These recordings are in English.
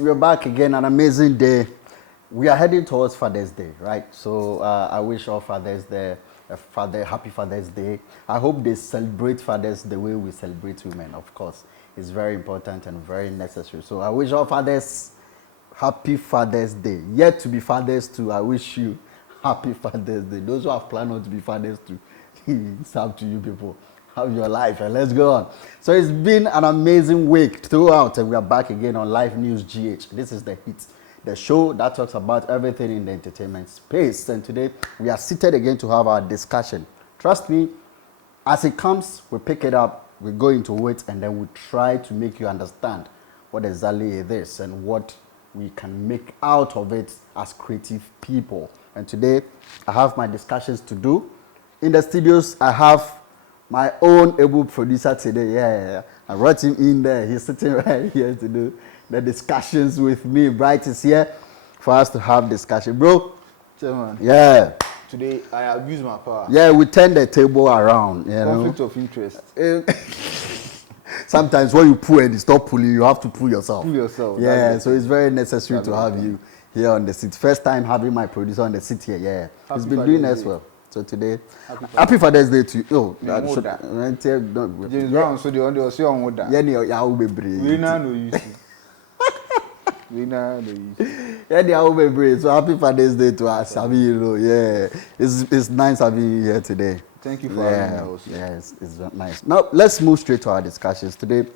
we're back again. An amazing day. We are heading towards Father's Day, right? So I wish all fathers there happy Father's Day. I hope they celebrate fathers the way we celebrate women. Of course, it's very important and very necessary. So I wish all fathers happy Father's Day. Yet to be fathers too, I wish you happy Father's Day. Those who have planned not to be fathers too, it's up to you people. Have your life and let's go on. So it's been an amazing week throughout, and we are back again on LivenewsGh. This is the hit, the show that talks about everything in the entertainment space. And today we are seated again to have our discussion. Trust me, as it comes, we pick it up, we go into it, and then we try to make you understand what exactly it is and what we can make out of it as creative people. And today I have my discussions to do. In the studios, I have my own able producer today. Yeah. I brought him in there. He's sitting right here to do the discussions with me. Bright is here for us to have discussion. Bro. Chairman. Yeah. Today, I abuse my power. Yeah, we turn the table around. Conflict of interest. Sometimes when you pull and you stop pulling, you have to pull yourself. Pull yourself. Yeah, so it's very necessary to have you here on the seat. First time having my producer on the seat here. Yeah. He's been doing as well. So today, happy Father's Day to you. Oh, that should James Brown, so the only also on that. Yeah, yeah, will be brave. We now know you. We now know you. Yeah, they will be brave. So happy Father's Day to us. Yeah, it's nice having you here today. Thank you for having me also. Yeah, it's nice. Now let's move straight to our discussions today.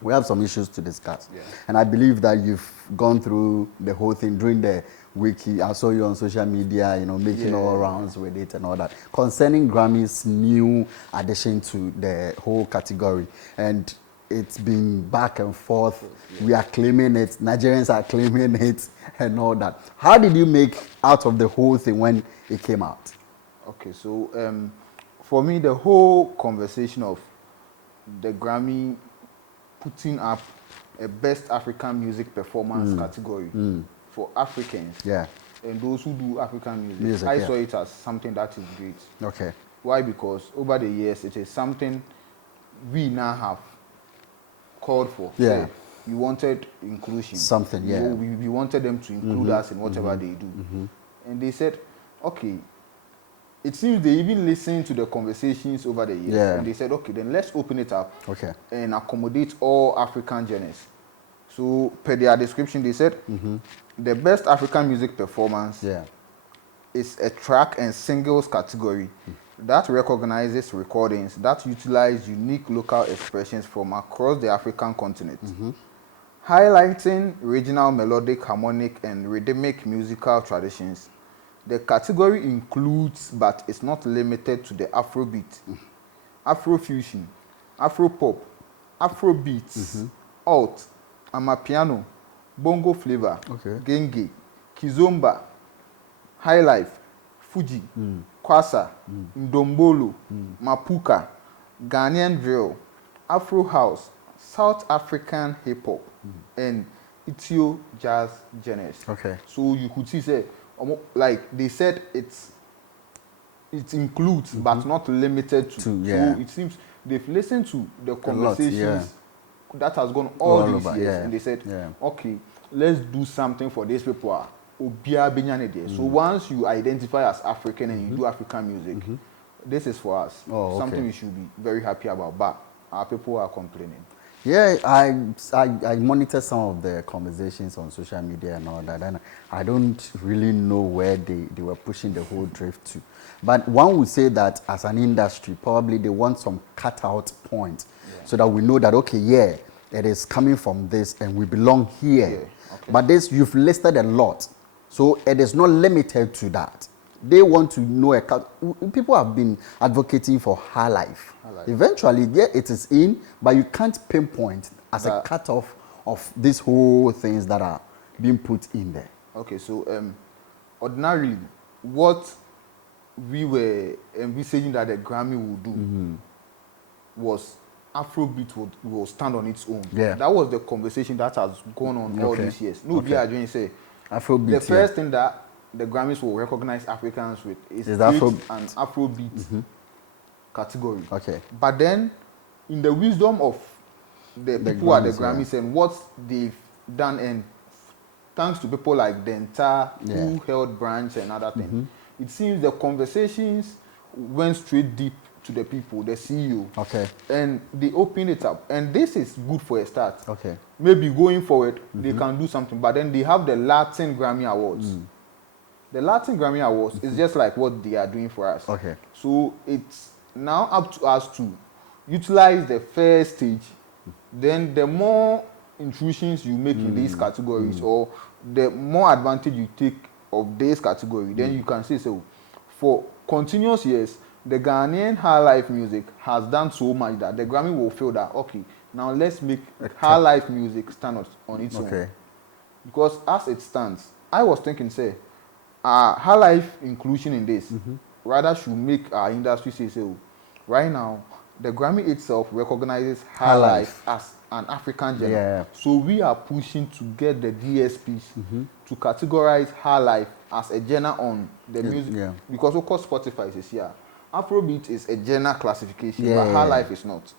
We have some issues to discuss, and I believe that you've gone through the whole thing during the wiki. I saw you on social media, making all rounds with it and all that. Concerning Grammy's new addition to the whole category, and it's been back and forth. We are claiming it, Nigerians are claiming it, and all that. How did you make out of the whole thing when it came out? Okay, so for me, the whole conversation of the Grammy putting up a Best African Music Performance category for Africans and those who do African music, I saw it as something that is great. Okay. Why? Because over the years, it is something we now have called for. Yeah. So we wanted inclusion. Something, yeah. We wanted them to include us in whatever they do. And they said, okay, it seems they even listened to the conversations over the years. And they said, okay, then let's open it up and accommodate all African genres. So, per their description, they said, the Best African Music Performance is a track and singles category that recognizes recordings that utilize unique local expressions from across the African continent, highlighting regional melodic, harmonic, and rhythmic musical traditions. The category includes, but is not limited to, the Afrobeat, Afrofusion, Afropop, Afrobeats, alt, Amapiano, Bongo Flavor, Genge, Kizomba, Highlife, Fuji, Kwasa, Ndombolo, Mapuka, Ghanaian Drill, Afro House, South African Hip Hop, and Ethio Jazz genres. Okay. So you could see, say, like they said, it includes, but not limited to. So it seems they've listened to the conversations that has gone all these years, and they said, okay, let's do something for these people. So once you identify as African and you do African music, this is for us. Something we should be very happy about, but our people are complaining. Yeah, I monitor some of the conversations on social media and all that, and I don't really know where they were pushing the whole drift to. But one would say that as an industry, probably they want some cut-out point so that we know that, okay, it is coming from this and we belong here. But this, you've listed a lot, so it is not limited to that. They want to know, people have been advocating for high life. Eventually, it is in, but you can't pinpoint as a cut-off of these whole things that are being put in there. Okay, so ordinarily, what we were envisaging that the Grammy would do was Afrobeat will stand on its own. That was the conversation that has gone on all these years. No, we are going to say Afrobeat. The first thing that the Grammys will recognize Africans with is an Afrobeat category. But then, in the wisdom of the people at the Grammys and what they've done and thanks to people like Denta, who held branch and other things, it seems the conversations went straight deep to the people, the CEO. Okay. And they opened it up. And this is good for a start. Okay. Maybe going forward, they can do something. But then they have the Latin Grammy Awards. The Latin Grammy Awards is just like what they are doing for us. Okay. So it's now up to us to utilize the first stage. Then the more intrusions you make in these categories, or the more advantage you take of this category, then you can say, so for continuous years, the Ghanaian high life music has done so much that the Grammy will feel that, okay, now let's make high life music stand on its own. Because as it stands, I was thinking, say, high life inclusion in this rather should make our industry say, so right now, the Grammy itself recognizes high life as an African genre. Yeah. So we are pushing to get the DSPs to categorize high life as a genre on the music. Yeah. Because of course Spotify is here. Afrobeat is a genre classification, but high life is not.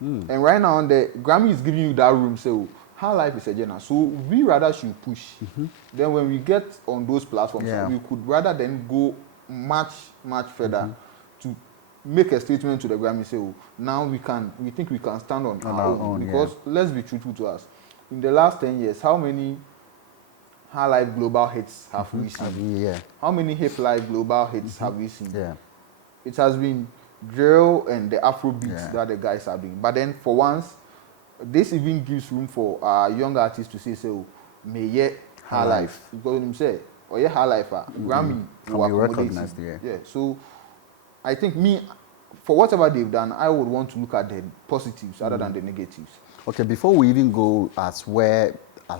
And right now the Grammy is giving you that room, so high life is a genre. So we rather should push. Then when we get on those platforms, we could rather then go much further to make a statement to the Grammy, say, oh, now we think we can stand on our own. Because let's be truthful to us. In the last 10 years, how many high life global hits have we seen? How many hip life global hits have we seen? It has been drill and the Afrobeats that the guys are doing. But then for once, this even gives room for young artists to say, so may yet high life. Because when you say, oh yeah, high life, Grammy will accommodate it. Yeah. So I think for whatever they've done, I would want to look at the positives other than the negatives. Okay, before we even go as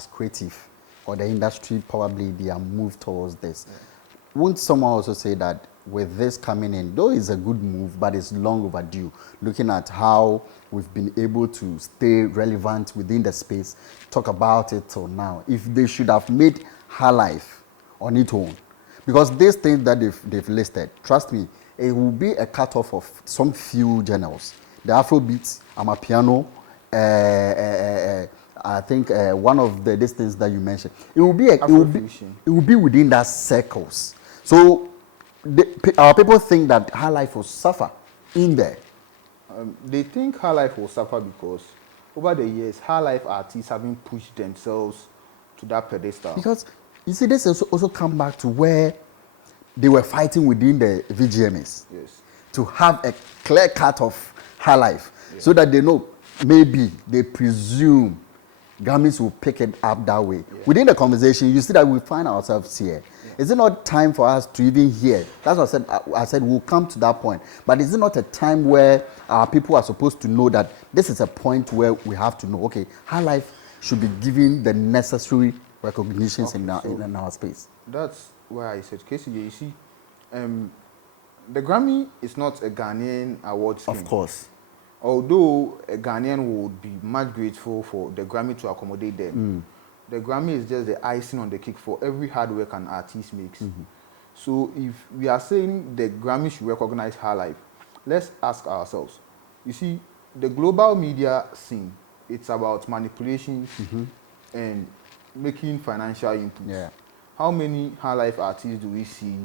creative or the industry probably they are moved towards this, won't someone also say that with this coming in, though it's a good move, but it's long overdue, looking at how we've been able to stay relevant within the space, talk about it till now, if they should have made high life on its own? Because these things that they've listed, trust me, it will be a cutoff of some few genres. The Afrobeats, Amapiano, I think one of the things that you mentioned, it will be within that circles. So our people think that high life will suffer in there. They think high life will suffer because over the years, high life artists have been pushed themselves to that pedestal. Because you see, this also come back to where they were fighting within the VGMAs to have a clear cut of high life, so that they know, maybe they presume Grammys will pick it up that way. Within the conversation, you see that we find ourselves here. Is it not time for us to even hear? That's what I said we'll come to that point. But is it not a time where our people are supposed to know that this is a point where we have to know, okay, high life should be given the necessary recognitions in our space? That's why I said, KCJ, you see, the Grammy is not a Ghanaian award scheme. Of course. Although a Ghanaian would be much grateful for the Grammy to accommodate them. The Grammy is just the icing on the cake for every hard work an artist makes. So if we are saying the Grammy should recognize high life, let's ask ourselves. You see, the global media scene, it's about manipulations and making financial inputs. How many high life artists do we see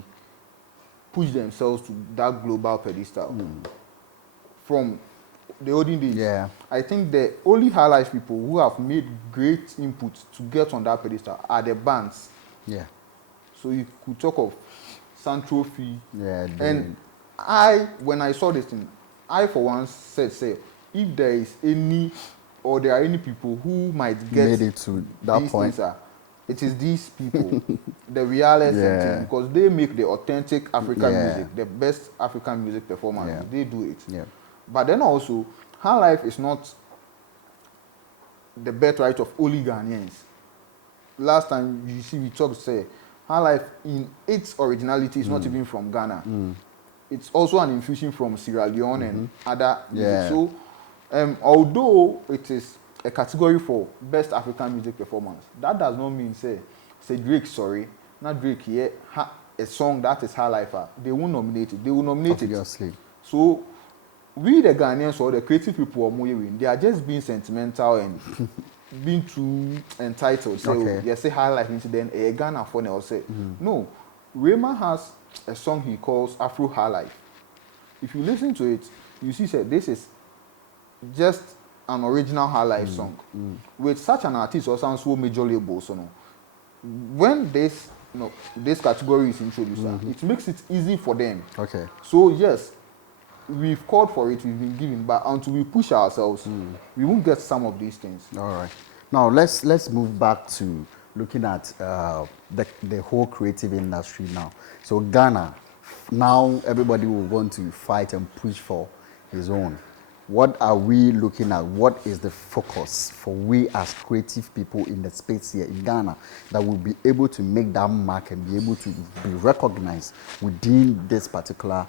push themselves to that global pedestal from the olden days? I think the only high life people who have made great inputs to get on that pedestal are the bands. So you could talk of Santrophy. And when I saw this thing, I for once said, if there is any, or there are any people who might get made it to that point, it is these people, the realists, because they make the authentic African music, the best African music performance. They do it. But then also, high life is not the birthright of only Ghanaians. Last time you see we talked, high life in its originality is not even from Ghana. It's also an infusion from Sierra Leone and other music. So, although it is a category for best African music performance, that does not mean say Drake, not Drake here, a song that is high life. They won't nominate it. They will nominate it. So we the Ghanaians or the creative people are moving, they are just being sentimental and being too entitled. So you say high life incident, a Ghana for now say. No, Rayman has a song he calls Afro High Life. If you listen to it, you see that this is just an original high life song. With such an artist or some so major labels, so no. When this this category is introduced, it makes it easy for them. Okay. So yes, we've called for it, we've been given, but until we push ourselves, we won't get some of these things. All right. Now let's move back to looking at the whole creative industry now. So Ghana, now everybody will want to fight and push for his own. What are we looking at? What is the focus for we as creative people in the space here in Ghana that will be able to make that mark and be able to be recognized within this particular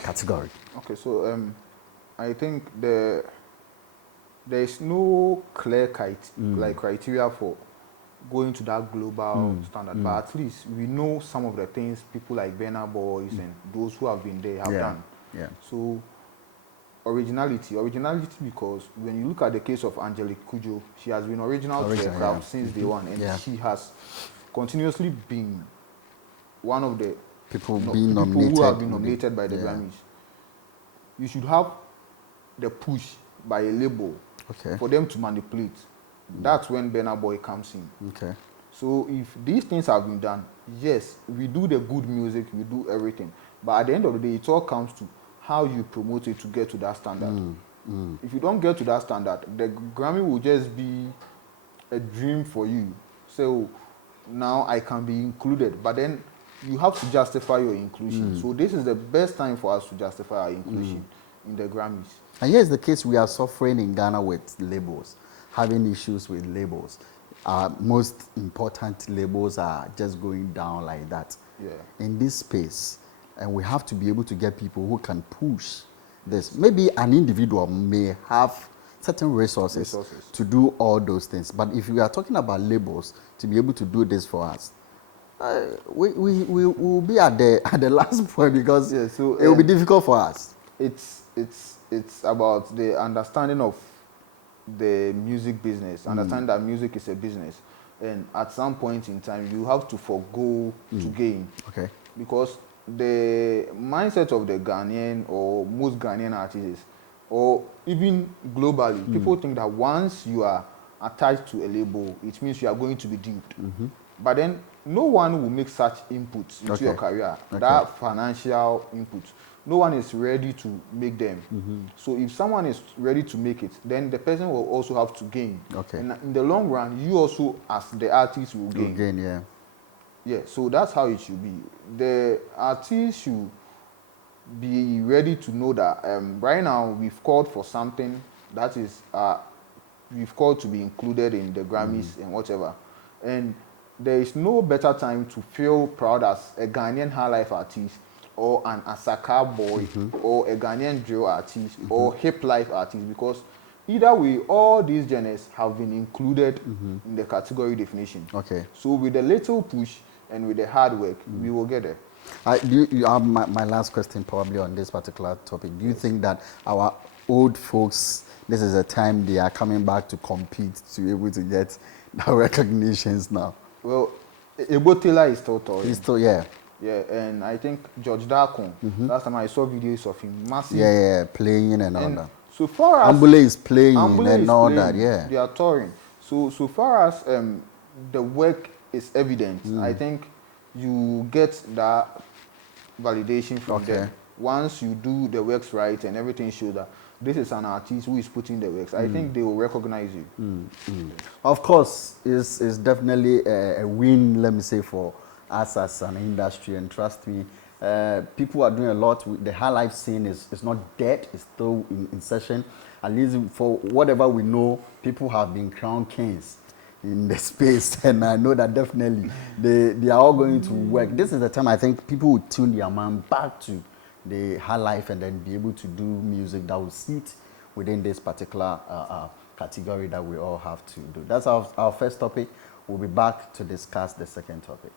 category? Okay, so I think there is no clear criteria for going to that global standard, but at least we know some of the things people like Burna Boys and those who have been there have done. Yeah. So originality because when you look at the case of Angelique Kidjo, she has been original to her craft since day one, and she has continuously been one of the people who have been nominated by the Grammys. You should have the push by a label for them to manipulate. That's when Burna Boy comes in. Okay. So if these things have been done, yes, we do the good music, we do everything, but at the end of the day, it all comes to how you promote it to get to that standard. If you don't get to that standard, the Grammy will just be a dream for you. So now I can be included, but then you have to justify your inclusion. So this is the best time for us to justify our inclusion in the Grammys. And here's the case we are suffering in Ghana with labels, having issues with labels. Most important labels are just going down like that. In this space, and we have to be able to get people who can push this. Maybe an individual may have certain resources to do all those things, but if we are talking about labels to be able to do this for us, we will be at the last point because it will be difficult for us. It's about the understanding of the music business, understanding that music is a business, and at some point in time you have to forgo to gain. Okay. Because the mindset of the Ghanaian or most Ghanaian artists, or even globally, people think that once you are attached to a label, it means you are going to be duped. But then no one will make such inputs into your career, that financial input. No one is ready to make them. So if someone is ready to make it, then the person will also have to gain. And in the long run, you also, as the artist, will gain. Yeah, so that's how it should be. The artist should be ready to know that right now we've called for something that is, we've called to be included in the Grammys and whatever. And there is no better time to feel proud as a Ghanaian high life artist or an Asaka boy or a Ghanaian drill artist or hip life artist, because either way, all these genres have been included in the category definition. So with a little push and with the hard work, we will get there. You have my last question probably on this particular topic. Do you think that our old folks, this is a time they are coming back to compete to be able to get the recognitions now? Well, Ebo Taylor is still touring. He's still, yeah, and I think George Darkon, last time I saw videos of him, massive. Playing and all that. So far as Ambule is playing and all that, they are touring. So far as the work is evident, I think you get that validation from them. Once you do the works right and everything shows that this is an artist who is putting the works, I think they will recognize you. Of course, it's definitely a win, let me say, for us as an industry, and trust me, people are doing a lot. The high life scene is not dead, it's still in session. At least for whatever we know, people have been crowned kings in the space, and I know that definitely they are all going to work. This is the time I think people will tune their mind back to the high life and then be able to do music that will sit within this particular category that we all have to do. That's our first topic. We'll be back to discuss the second topic.